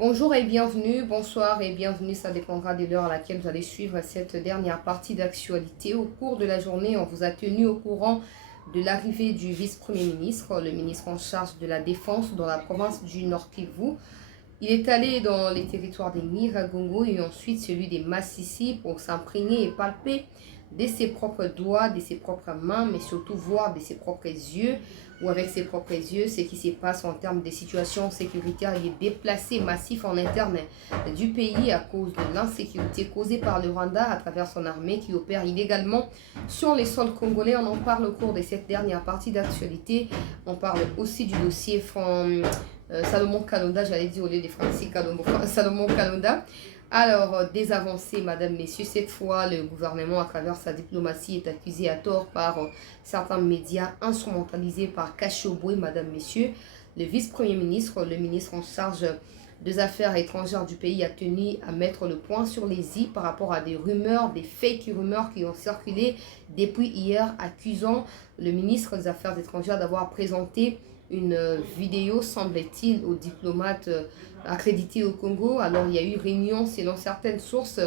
Bonjour et bienvenue, bonsoir et bienvenue, ça dépendra de l'heure à laquelle vous allez suivre cette dernière partie d'actualité. Au cours de la journée, on vous a tenu au courant de l'arrivée du vice-premier ministre, le ministre en charge de la défense dans la province du Nord Kivu. Il est allé dans les territoires des Nyiragongo et ensuite celui des Massissi pour s'imprégner et palper de ses propres doigts, de ses propres mains, mais surtout voir de ses propres yeux ou avec ses propres yeux ce qui se passe en termes de situation sécuritaire. Il est déplacé massif en interne du pays à cause de l'insécurité causée par le Rwanda à travers son armée qui opère illégalement sur les sols congolais. On en parle au cours de cette dernière partie d'actualité. On parle aussi du dossier Salomon Kalonda, j'allais dire au lieu de Francis Salomon Kalonda. Alors, des avancées, madame, messieurs, cette fois, le gouvernement, à travers sa diplomatie, est accusé à tort par certains médias instrumentalisés par Kachoboué, madame, messieurs. Le vice-premier ministre, le ministre en charge des affaires étrangères du pays, a tenu à mettre le point sur les i par rapport à des rumeurs, des fake rumeurs qui ont circulé depuis hier, accusant le ministre des Affaires étrangères d'avoir présenté une vidéo, semble-t-il, aux diplomates accrédités au Congo. Alors, il y a eu réunion, selon certaines sources,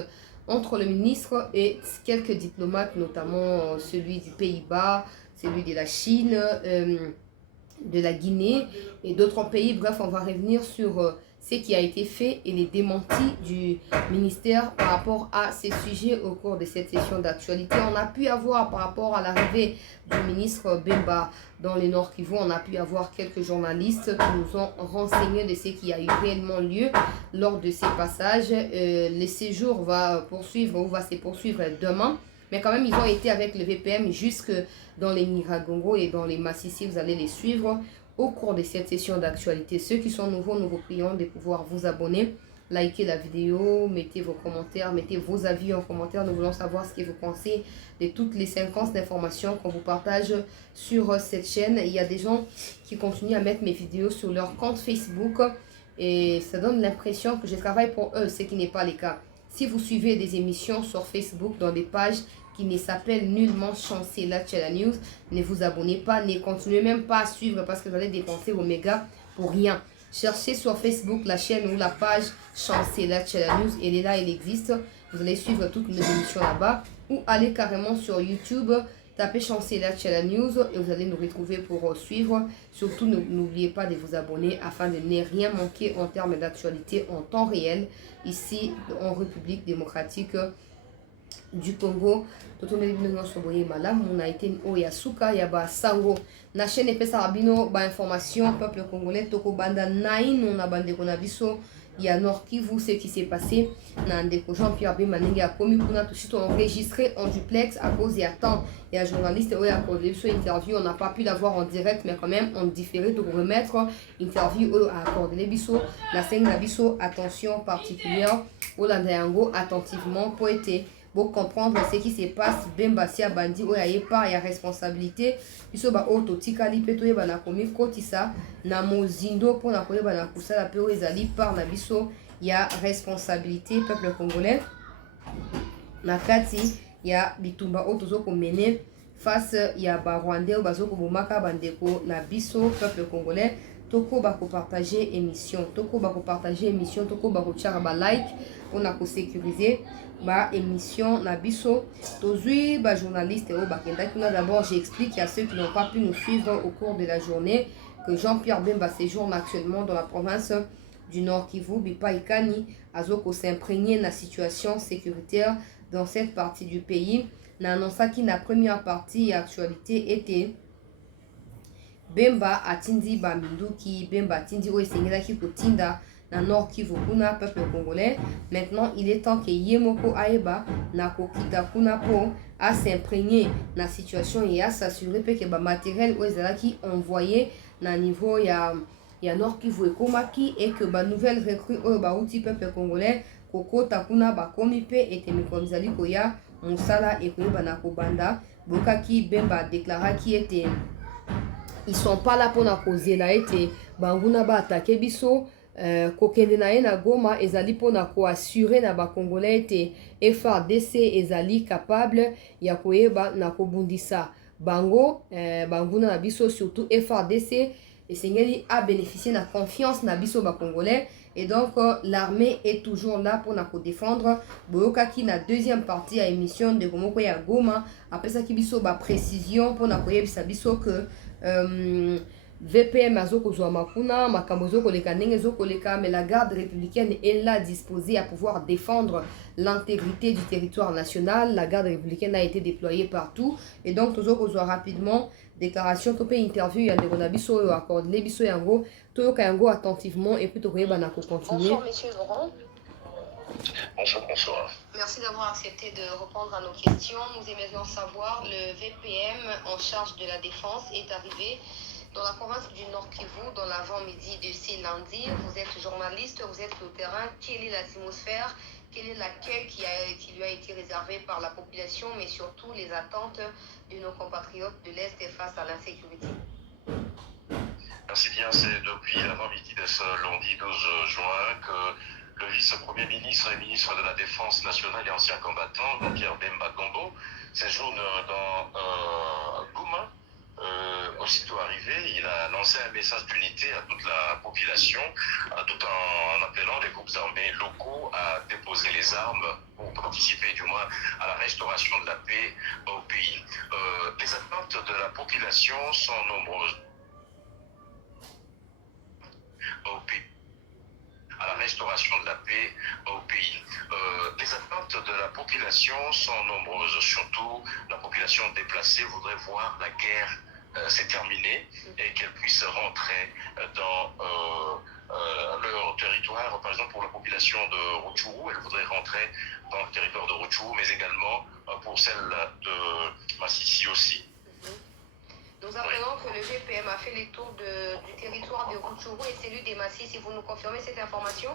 entre le ministre et quelques diplomates, notamment celui du Pays-Bas, celui de la Chine, de la Guinée et d'autres pays. Bref, on va revenir sur ce qui a été fait et les démentis du ministère par rapport à ces sujets au cours de cette session d'actualité. On a pu avoir, par rapport à l'arrivée du ministre Bemba dans le Nord Kivu, on a pu avoir quelques journalistes qui nous ont renseigné de ce qui a eu réellement lieu lors de ces passages. Le séjour va poursuivre ou va se poursuivre demain. Mais quand même, ils ont été avec le VPM jusque dans les Nyiragongo et dans les Massissi. Vous allez les suivre au cours de cette session d'actualité. Ceux qui sont nouveaux, nous vous prions de pouvoir vous abonner, liker la vidéo, mettez vos commentaires, mettez vos avis en commentaire. Nous voulons savoir ce que vous pensez de toutes les séquences d'informations qu'on vous partage sur cette chaîne. Il y a des gens qui continuent à mettre mes vidéos sur leur compte Facebook et ça donne l'impression que je travaille pour eux, ce qui n'est pas le cas. Si vous suivez des émissions sur Facebook dans des pages qui ne s'appellent nullement Chancela Channel News, ne vous abonnez pas, ne continuez même pas à suivre parce que vous allez dépenser vos mégas pour rien. Cherchez sur Facebook la chaîne ou la page Chancela Channel News, elle est là, elle existe. Vous allez suivre toutes nos émissions là-bas ou allez carrément sur YouTube, tapez Chancela Channel News et vous allez nous retrouver pour suivre. Surtout, n'oubliez pas de vous abonner afin de ne rien manquer en termes d'actualité en temps réel ici en République démocratique du Congo. Totomeli bino nyonso boye malamu na ite oya suka ya ba sango na chaîne epesa bino ba information peuple congolais toko banda naino na bandeko na biso ya Nord Kivu, ce qui s'est passé na ndeko Jean-Pierre Bemba ndenge akomi kuna tout suite enregistré en duplex à cause ya temps et un journaliste oya accordé so interview, on n'a pas pu l'avoir en direct mais quand même en différé pour remettre interview à accorder les biso na seng na biso attention particulière olanda yango attentivement pour être pour comprendre ce qui se passe. Bemba si abandi oya yepa ya responsabilité biso ba auto tikali peto yeba na komi kotisa na mozindo pour na koyeba na kusala pe ezali par na biso ya responsabilité peuple congolais na kati ya bitumba auto zo komene face ya ba Rwandais bazo ko bomaka bandeko na biso peuple congolais. Toko bako partager émission, toko bako partager émission, toko bako tchara ba like on a ko sécuriser ba émission na biso tozui ba journaliste o ba kenda kuna. D'abord j'explique à ceux qui n'ont pas pu nous suivre au cours de la journée que Jean-Pierre Bemba séjourne actuellement dans la province du Nord Kivu Bipa Ikani azoko s'imprégner na situation sécuritaire dans cette partie du pays. Na annonça qui la première partie actualité était Bemba atindi ba minduki, Bemba atindi o esengela ki kotinda na Nord Kivu kuna peuple congolais. Maintenant, il est temps que Yemoko Aeba na kokita kuna po à s'imprégner na situation et à s'assurer que ba matériel o ezalaki envoyé na niveau ya Nord Kivu ekomaki et que ba nouvelle recrue o ba outil peuple congolais kokota kuna ba komi pe etemikomizali koya musala ekoyeba na kobanda bokaki. Bemba a déclaré qui était ils sont pas là pour na causer là été banguna ba attaquer biso kokende na ye na Goma ezali pour na ko assurer na ba congolais été FRDC ezali capable ya koyeba na kobundisa bango banguna na biso surtout FRDC et Sengeli a bénéficié de la confiance na biso ba congolais et donc l'armée est toujours là pour nous défendre. Boyoka qui na deuxième partie à émission de Komoko ya Goma après ça qui biso ba précision pour na koyebisa biso que VPM azoko zwa makuna makambo koleka ndenge koleka, mais la garde républicaine est là disposée à pouvoir défendre l'intégrité du territoire national. La garde républicaine a été déployée partout et donc tozoko zwa rapidement déclaration to pe interview ya ndeko na biso oyo accorde les biso yango toyoka yango attentivement et puis tokoyeba na ko continuer. Bonjour monsieur Laurent. Bonsoir. Merci d'avoir accepté de répondre à nos questions. Nous aimerions savoir, le VPM en charge de la défense est arrivé dans la province du Nord Kivu dans l'avant-midi de ce lundi. Vous êtes journaliste, vous êtes sur le terrain. Quelle est l'atmosphère? Quel est l'accueil qui lui a été réservé par la population, mais surtout les attentes de nos compatriotes de l'Est face à l'insécurité? Merci bien, c'est depuis l'avant-midi de ce lundi 12 juin que le vice-premier ministre et ministre de la Défense nationale et ancien combattant, Jean-Pierre Bemba Gombo, séjourne dans Goma. Aussitôt arrivé, il a lancé un message d'unité à toute la population, tout en appelant les groupes armés locaux à déposer les armes pour participer du moins à la restauration de la paix au pays. Les attentes de la population sont nombreuses. À la restauration de la paix au pays. Les attentes de la population sont nombreuses, surtout la population déplacée voudrait voir la guerre s'est terminée et qu'elle puisse rentrer dans leur territoire. Par exemple, pour la population de Rutshuru, elle voudrait rentrer dans le territoire de Rutshuru, mais également pour celle de Masisi aussi. Nous apprenons que le VPM a fait les tours du territoire de Rutshuru et celui des Massis. Si vous nous confirmez cette information?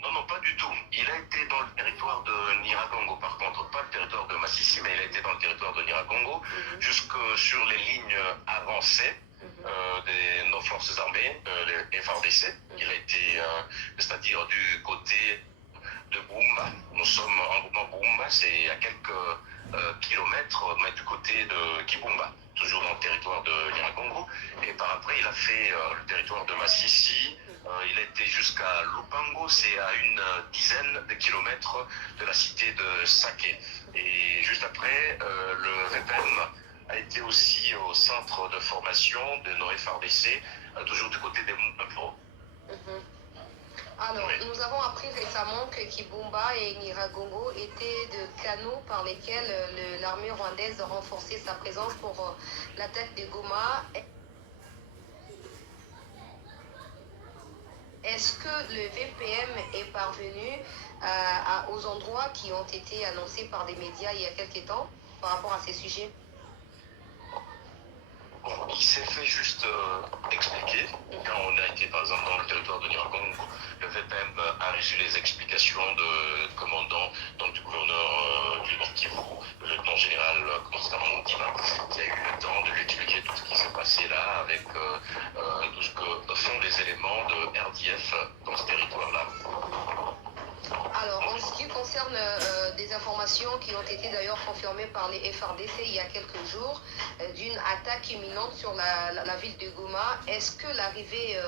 Non, pas du tout. Il a été dans le territoire de Nyiragongo, par contre, pas le territoire de Masisi, mais il a été dans le territoire de Nyiragongo, jusque sur les lignes avancées de nos forces armées, les FARDC. Il a été, c'est-à-dire du côté de Bumba. Nous sommes en groupement Bumba, c'est à quelques kilomètres, mais du côté de Kibumba, toujours dans le territoire de Nyiragongo. Et par après, il a fait le territoire de Masisi. Il a été jusqu'à Lupango, c'est à une dizaine de kilomètres de la cité de Sake. Et juste après, le VPM a été aussi au centre de formation de nos FARDC, toujours du côté des Moumpro. Alors, nous avons appris récemment que Kibumba et Nyiragongo étaient de canaux par lesquels l'armée rwandaise renforçait sa présence pour l'attaque de Goma. Est-ce que le VPM est parvenu aux endroits qui ont été annoncés par des médias il y a quelques temps par rapport à ces sujets? Il s'est fait juste expliquer. Quand on a été par exemple dans le territoire de Nyiragongo, le VPM a reçu les explications du commandant, donc du gouverneur du Nord Kivu, le lieutenant général Constant Mondima, qui a eu le temps de lui expliquer tout ce qui s'est passé là avec tout ce que font les éléments de RDF dans ce territoire-là. Alors, en ce qui concerne des informations qui ont été d'ailleurs confirmées par les FARDC il y a quelques jours, d'une attaque imminente sur la ville de Goma, est-ce que l'arrivée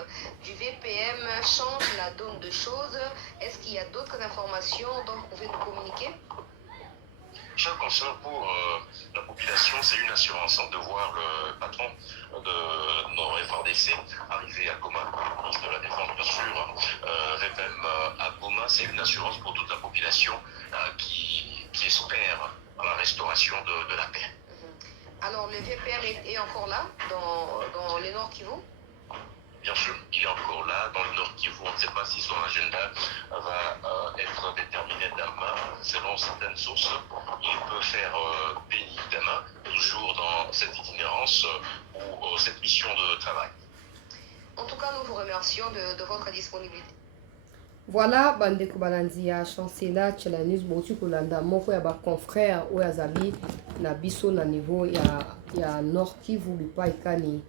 du VPM change la donne de choses? Est-ce qu'il y a d'autres informations dont vous pouvez nous communiquer? Chaque concern pour la population, c'est une assurance de voir le patron de nos FARDC arriver à Goma, le ministre de la Défense bien sûr. VPM à Goma, c'est une assurance pour toute la population qui espère la restauration de la paix. Alors le VPM est encore là, dans le Nord Kivu? Bien sûr, il est encore là, dans le Nord Kivu. On ne sait pas si son agenda va être déterminé demain. Selon certaines sources, il peut faire béni demain, toujours dans cette itinérance ou cette mission de travail. En tout cas, nous vous remercions de votre disponibilité. Voilà, bandeko balandi ya chancela tshela news boti kolanda moko ya ba confrère oyo azali na biso na niveau ya Nord Kivu bipai kani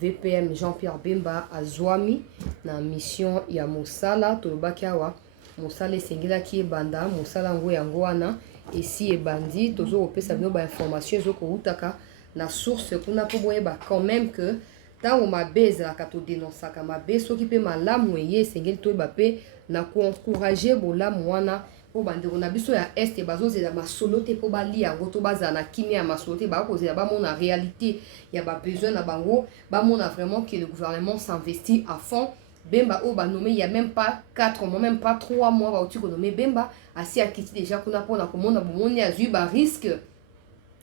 VPM Jean-Pierre Bemba azwami na mission ya mosala tolobaki awa mosala esengelaki ebanda mosala ngo yango wana esi ebandi tozokopesa bino ba information ezokoutaka na source kuna po boyeba quand même que ntango mabe ezalaka todenonsaka mabe soki mpe malamu eye esengeli toyeba mpe na koencourage bolamu wana po bandeko na biso ya este bazozela masolo te po balia yango to bazala na kimia ya masolo te bakozela bamona réalité ya babesoin na bango bamona vraiment que le gouvernement s'investit à fond. Bemba o nommé il y a même pas 4 mois, même pas 3 mois ba otiko nommé Bemba asi akiti déjà kuna pona komona bomoni azui ba risque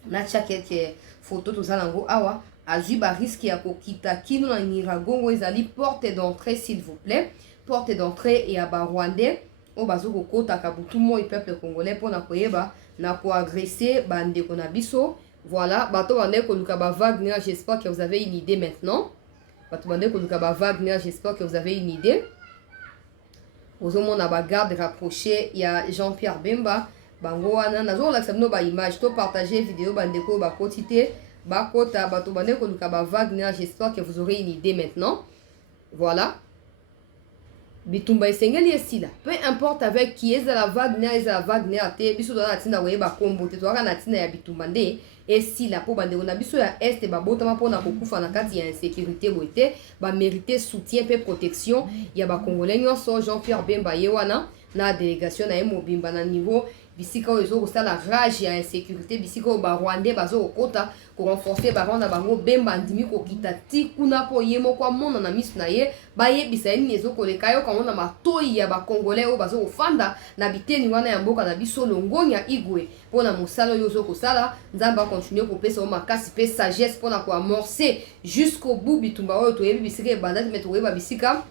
na chaque photo to zalango awa azui ba risque ya kokita kino na Nyiragongo ezali porte d'entrée s'il vous plaît, porte d'entrée et à ba Rwandais o bazo kokota ka butu mo peuple congolais pona koyeba na ko agresser bande kona biso. Voilà, bato bande ko luka ba Wagner, j'espère que vous avez une idée maintenant. Wagner, j'espère que vous avez une idée. Aux hommes na garde rapproché, il y a Jean-Pierre Bemba, bango wana nazo la samno ba image to partager vidéo bandeko ba quotité ba kota bato bandeko luka ba Wagner, j'espère que vous aurez une idée maintenant. Voilà. Bitumba esengeli esila. Peu importe avec qui est la Wagner te biso do na tina we ba kombo te to na tina ya bitumba nde esila po bandeko na biso ya este ba botama pona kokufa na kati ya insécurité boite ba mériter soutien pe protection ya ba congolais nyonso. Jean-Pierre Bemba yewana na délégation na mobimba na niveau bisika ozo ko sala rage ya insécurité bisika o ba Rwandais bazo okota ko renforcer ba rwanda bango Bemba ndimi ko kitati kuna po yemo kwa mona na misu na ye ba yebisa ni ezo ko lekayo kwa mona matoi ya ba congolais o bazo ofanda na biteni wana ya mboka na biso longonya igwe pona mosala yozo ko sala nzamba continuer ko pesa o makasi pe sagesse pona ko amorcer jusqu'au bout bitumba oyo to yebi bisika bandati meto yeba bisika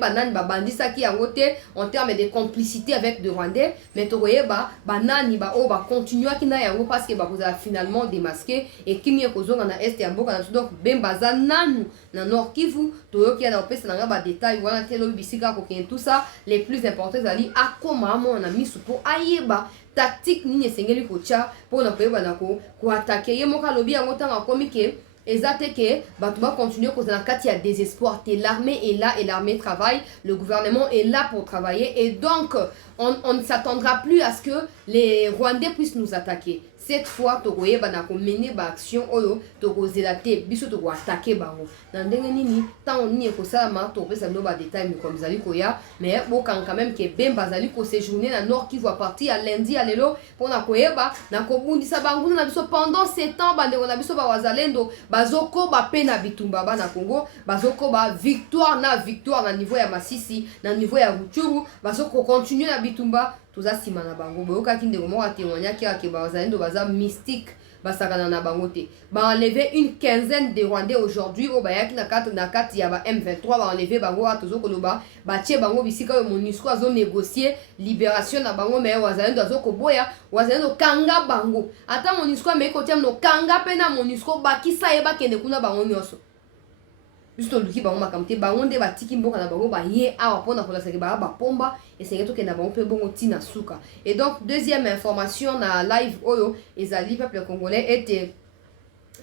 banani babandisaki yango te en termes de complicité avec de Rwandais, mais toyeba banani ba o ba continuaki na yango parce que bakozala finalement démasqué et kimia kozonga na est ya mboka na donc Bemba za nanu na Nord Kivu toyoki na opesa na ba détails wana telo bisika ko ken tout ça les plus importants ali akoma na misu po ayeba tactique nini esengeli kocha po na koyeba na ko attaquer ye moka lobi yango tanga komike. Exacte que Batouba continue cause la carte il y a désespoir. L'armée est là et l'armée travaille. Le gouvernement est là pour travailler et donc on ne s'attendra plus à ce que les Rwandais puissent nous attaquer. Cette fois, Togoye banako mener ba action oyo tokozela biso toko attaquer bango. Na ndenge nini tant ni ko salama to pesa no ba détail mais comme zali koya mais bon quand même que Bemba zali ko séjourner na Nord Kivu à partir à lundi à lelo pour na koyeba na ko bundisa bango na biso pendant 7 ans bande na biso ba wazalendo bazoko ba pe na bitumba ba na Congo bazoko ba victoire na niveau ya Masisi na niveau ya Rutshuru bazoko continuer na bitumba toza sima na bango boyoka kinde ko mo témoignaki ke ba wazalendo baza mystique basakana na bango te ba enlever une quinzaine de Rwandais aujourd'hui o bayaki na kati ya ba M23 ba enlever bango atozo koloba ba tie bango bisika yo MONUSCO azo négocier libération na bango mais wazalendo azo koboya wazalendo kanga bango ata MONUSCO me ko tiam no kanga pe na MONUSCO bakisa yeba kende kuna bango nyoso biso luki bango makamte bango nde batiki mboka na bango ba ye awa pona kola saki ba pomba et c'est que na bango pe bongo tina suka. Et donc deuxième information na live oyo ezali peuple congolais était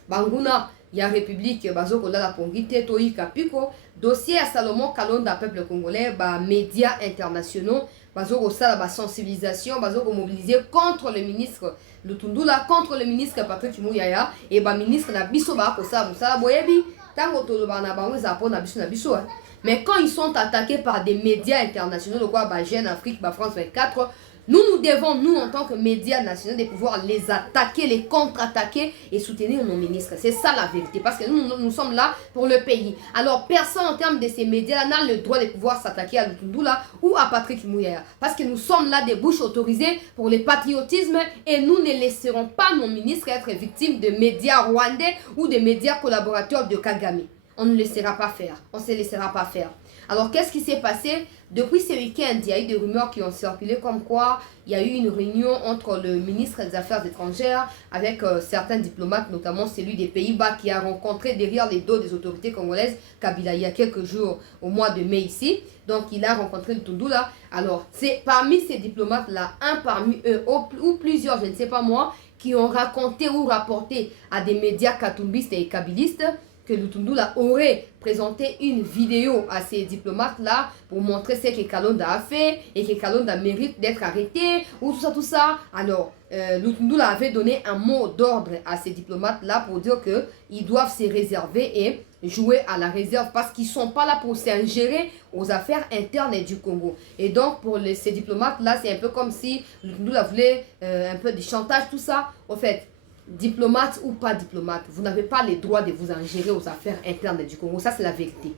banguna ya république bazo kola la pongite toika piko dossier à Salomon Kalonda peuple congolais ba médias internationaux bazo ko sala ba sensibilisation bazo ko mobiliser contre le ministre Lutundula contre le ministre Patrick Muyaya et ba ministre na biso ba ko sala musala boyebi tango toloba na bango za pona biso na biso. Mais quand ils sont attaqués par des médias internationaux, quoi, Jeune Afrique, France 24, nous devons, nous en tant que médias nationaux, de pouvoir les attaquer, les contre-attaquer et soutenir nos ministres. C'est ça la vérité, parce que nous sommes là pour le pays. Alors personne en termes de ces médias n'a le droit de pouvoir s'attaquer à Lutundula ou à Patrick Muyaya, parce que nous sommes là des bouches autorisées pour le patriotisme et nous ne laisserons pas nos ministres être victimes de médias rwandais ou de médias collaborateurs de Kagame. On ne laissera pas faire. On ne se laissera pas faire. Alors, qu'est-ce qui s'est passé? Depuis ce week-end, il y a eu des rumeurs qui ont circulé comme quoi il y a eu une réunion entre le ministre des Affaires étrangères avec certains diplomates, notamment celui des Pays-Bas qui a rencontré derrière les dos des autorités congolaises Kabila il y a quelques jours au mois de mai ici. Donc, il a rencontré Lutundula. Alors, c'est parmi ces diplomates-là, un parmi eux, ou plusieurs, je ne sais pas moi, qui ont raconté ou rapporté à des médias katumbistes et kabilistes que Lutundula aurait présenté une vidéo à ces diplomates-là pour montrer ce que Kalonda a fait et que Kalonda mérite d'être arrêté ou tout ça. Alors, Lutundula avait donné un mot d'ordre à ces diplomates-là pour dire qu'ils doivent se réserver et jouer à la réserve parce qu'ils ne sont pas là pour s'ingérer aux affaires internes du Congo. Et donc, pour ces diplomates-là, c'est un peu comme si Lutundula voulait un peu de chantage, tout ça. En fait, diplomate ou pas diplomate, vous n'avez pas le droit de vous ingérer aux affaires internes du Congo. Ça, c'est la vérité.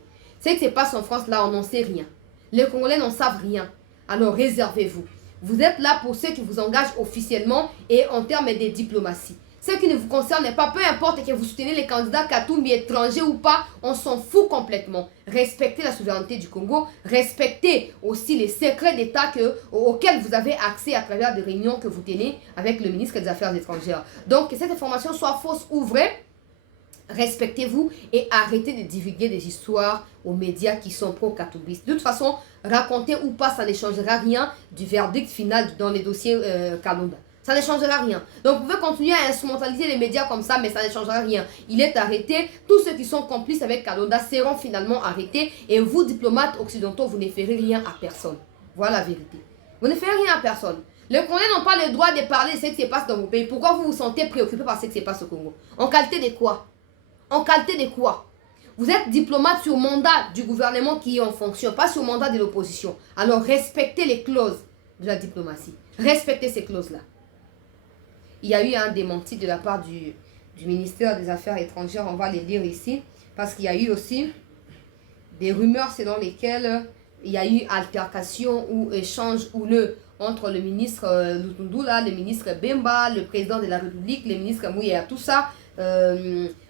Ce qui se passe en France, là, on n'en sait rien. Les Congolais n'en savent rien. Alors, réservez-vous. Vous êtes là pour ceux qui vous engagent officiellement et en termes de diplomatie. Ce qui ne vous concerne pas, peu importe que vous soutenez les candidats Katumbi étrangers ou pas, on s'en fout complètement. Respectez la souveraineté du Congo, respectez aussi les secrets d'État auxquels vous avez accès à travers des réunions que vous tenez avec le ministre des Affaires étrangères. Donc, que cette information soit fausse ou vraie, respectez-vous et arrêtez de divulguer des histoires aux médias qui sont pro-Katumbi. De toute façon, raconter ou pas, ça ne changera rien du verdict final dans les dossiers Kalonda. Ça ne changera rien. Donc, vous pouvez continuer à instrumentaliser les médias comme ça, mais ça ne changera rien. Il est arrêté. Tous ceux qui sont complices avec Kalonda seront finalement arrêtés. Et vous, diplomates occidentaux, vous ne ferez rien à personne. Voilà la vérité. Vous ne ferez rien à personne. Les Congolais n'ont pas le droit de parler de ce qui se passe dans vos pays. Pourquoi vous vous sentez préoccupé par ce qui se passe au Congo? En qualité de quoi? En qualité de quoi? Vous êtes diplomate sur mandat du gouvernement qui est en fonction, pas sur mandat de l'opposition. Alors, respectez les clauses de la diplomatie. Respectez ces clauses-là. Il y a eu un démenti de la part du ministère des Affaires étrangères, on va les lire ici, parce qu'il y a eu aussi des rumeurs selon lesquelles il y a eu altercation ou échange houleux entre le ministre Lutundula, le ministre Bemba, le président de la République, le ministre Mouya, tout ça,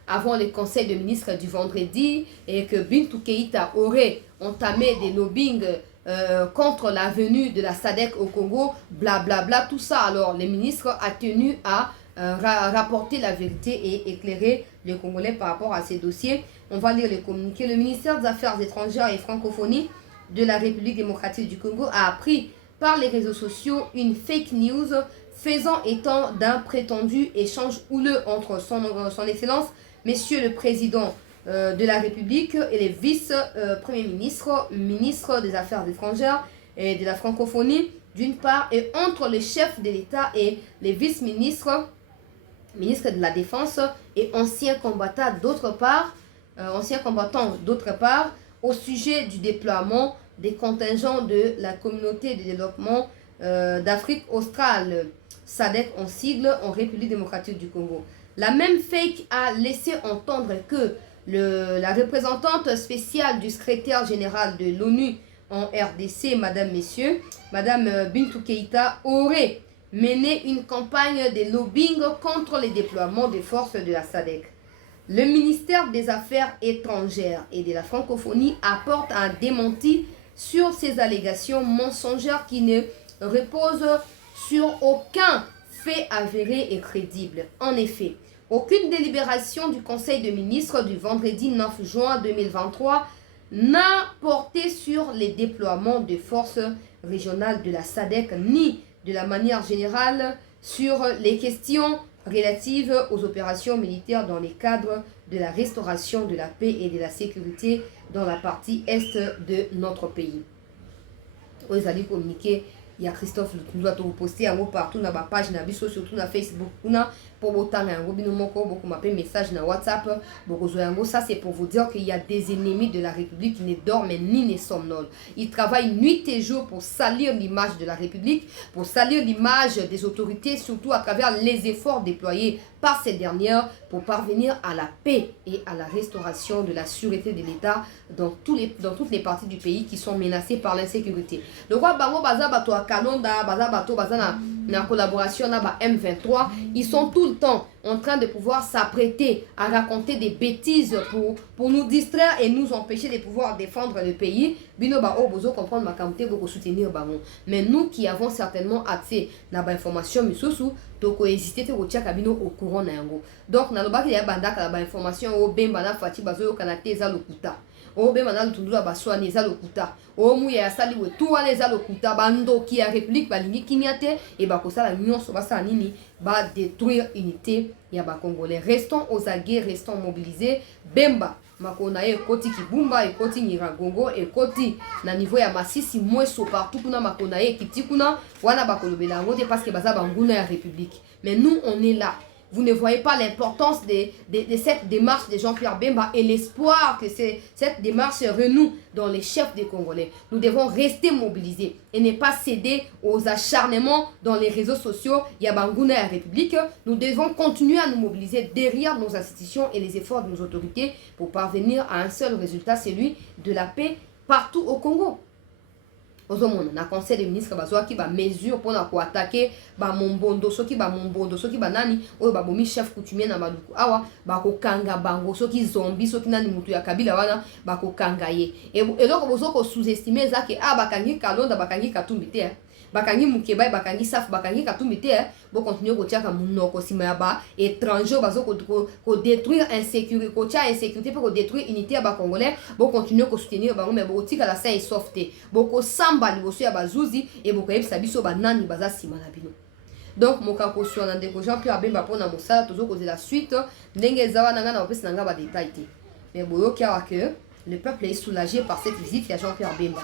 avant le conseil de ministres du vendredi, et que Bintou Keïta aurait entamé des lobbying contre la venue de la SADC au Congo, blablabla, bla, bla, tout ça. Alors, le ministre a tenu à rapporter la vérité et éclairer les Congolais par rapport à ces dossiers. On va lire les communiqués. Le ministère des Affaires étrangères et francophonie de la République démocratique du Congo a appris par les réseaux sociaux une fake news faisant état d'un prétendu échange houleux entre son Excellence, Monsieur le Président de la République et les vice-premiers ministres, ministres des Affaires étrangères et de la francophonie, d'une part, et entre les chefs de l'État et les vice-ministres, ministres de la Défense et anciens combattants d'autre part, au sujet du déploiement des contingents de la communauté de développement d'Afrique australe, SADC en sigle, en République démocratique du Congo. La même fake a laissé entendre que la représentante spéciale du secrétaire général de l'ONU en RDC, Madame Bintou Keïta, aurait mené une campagne de lobbying contre les déploiements des forces de la SADC. Le ministère des Affaires étrangères et de la francophonie apporte un démenti sur ces allégations mensongères qui ne reposent sur aucun fait avéré et crédible. En effet, aucune délibération du Conseil des ministres du vendredi 9 juin 2023 n'a porté sur les déploiements de forces régionales de la SADC ni de la manière générale sur les questions relatives aux opérations militaires dans le cadre de la restauration de la paix et de la sécurité dans la partie est de notre pays. Vous allez communiquer. Il y a Christophe Lutundula to poster un mot partout dans ma page na biso surtout na Facebook pour autant un robino moko beaucoup m'appelle message na WhatsApp beaucoup ça c'est pour vous dire qu'il y a des ennemis de la République qui ne dorment ni ne somnolent. Ils travaillent nuit et jour pour salir l'image de la République, pour salir l'image des autorités, surtout à travers les efforts déployés par ces dernières pour parvenir à la paix et à la restauration de la sûreté de l'État dans toutes les parties du pays qui sont menacées par l'insécurité. Le roi Bango Baza Bato à Kalonda, Baza Bato Baza na collaboration na M23, ils sont tout le temps en train de pouvoir s'apprêter à raconter des bêtises pour nous distraire et nous empêcher de pouvoir défendre le pays. Bino ba o bozo comprendre ma kamte beaucoup soutenir bango. Mais nous qui avons certainement accès à l'information misusu, toko hésiter te kotia kabino au courant na yango. Donc na lobaki ya bandaka la information o bemba na fati bazo yo kanate za lokuta. o be manal tundula baswa ni za lokuta o mu ya sali we tu wana za lokuta bando ki ya république balingi kimiate et ba kosala nyonso basa nini ba détruire unité ya ba congolais. Restons aux aguets, restons mobilisés. Bemba makona ye koti kibumba e koti Nyiragongo e koti na niveau ya Masisi mweso partout kuna makona ye kiti kuna wana bakolobela ngote parce que baza banguna ya république. Mais nous on est là. Vous ne voyez pas l'importance de cette démarche de Jean-Pierre Bemba et l'espoir que cette démarche renoue dans les chefs des Congolais. Nous devons rester mobilisés et ne pas céder aux acharnements dans les réseaux sociaux. Yabanguna et la République. Nous devons continuer à nous mobiliser derrière nos institutions et les efforts de nos autorités pour parvenir à un seul résultat, celui de la paix partout au Congo. Na conseil des ministres bazwa ki ba mesure pour na ko attaquer ba mombondo soki ba mombondo soki ba nani oyo ba bomi chef coutumier na maluku awa ba ko kanga bango soki zombie soki nani mutu ya kabila wana ba ko kanga ye et donc bozo ko sous-estimer za ke ba kangi kalonda ba kangi katumbi te bakangi mukeba bakangi saf bakangi katumbi te bo continuer ko tiaka munoko sima ya ba étranger bazo ko détruire insécurité ko tia insécurité pour détruire unité ya ba congolais bo continuer ko soutenir bango mais bo tika la sain et softé bo ko samba liboso ya bazuzi et bo ko yebisa biso banani baza sima na bino. Donc moka ko sur na ndeko Jean-Pierre Bemba pona mosala tozo ko la suite ndenge zawa nanga na opesa nanga ba détail te mais boyo kia que le peuple est soulagé par cette visite ya Jean-Pierre Bemba.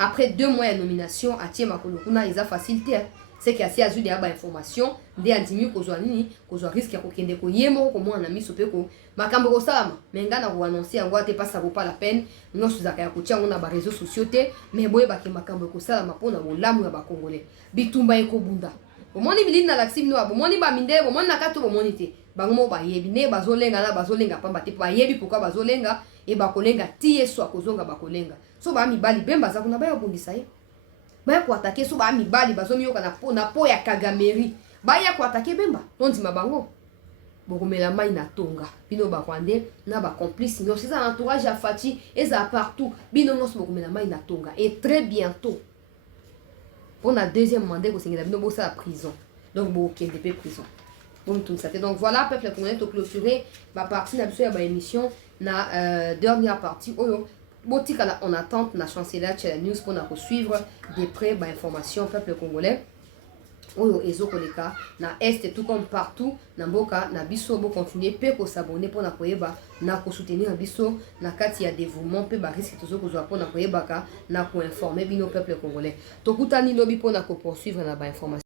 Après 2 mois de nomination, à Thiema Kolokuna, ils ont facilité. C'est qu'il y a eu des informations, des admis, qu'on soit risque de kende ko yemo, comme on a mis sopeko. Makambo ko salama, mais ngana ko annoncer en te pas ça vaut pas la peine. Nous sous akaya ko tia on a ba réseaux sociaux te, mais boye ba ke makambo ko salama pona bo lamu ya ba congolais. Bitumba eko bunda. Bomoni bilini na laxim no, bomoni ba minde, bomoni nakato bomoni te. Bango ba yebi ne bazolenga na bazolenga pamba te ba yebi pourquoi bazolenga et bakolenga tie so akozonga bakolenga. So ba mibali bemba za kuna ba yobundisa ye. Ba ko attaquer so ba mibali bazomi yoka na po ya Kagameri. Ba ya ko attaquer bemba. Tondi mabango. Bokomela mai na tonga. Bino ba Rwandais na ba complice no c'est ça entourage ya Fati et ça partout. Bino no so bokomela mai na tonga et très bientôt. Pour la deuxième mandat ko sengela bino bo sa la prison. Donc bo kende pe prison. Donc voilà, peuple congolais, clôturé ma partie na biso ya ba émission na dernière partie oyo botika on attente na chancelier Channel News pour na suivre de près ba information peuple congolais oyo ezokoleka na est tout comme partout na mboka na biso bo continuer pe ko s'abonner pour na koyeba na ko soutenir biso na kati ya dévouement pe ba risque tozo ko zo pour na koyeba ka na ko informer bino peuple congolais tokutani lobi pour na ko poursuivre na ba information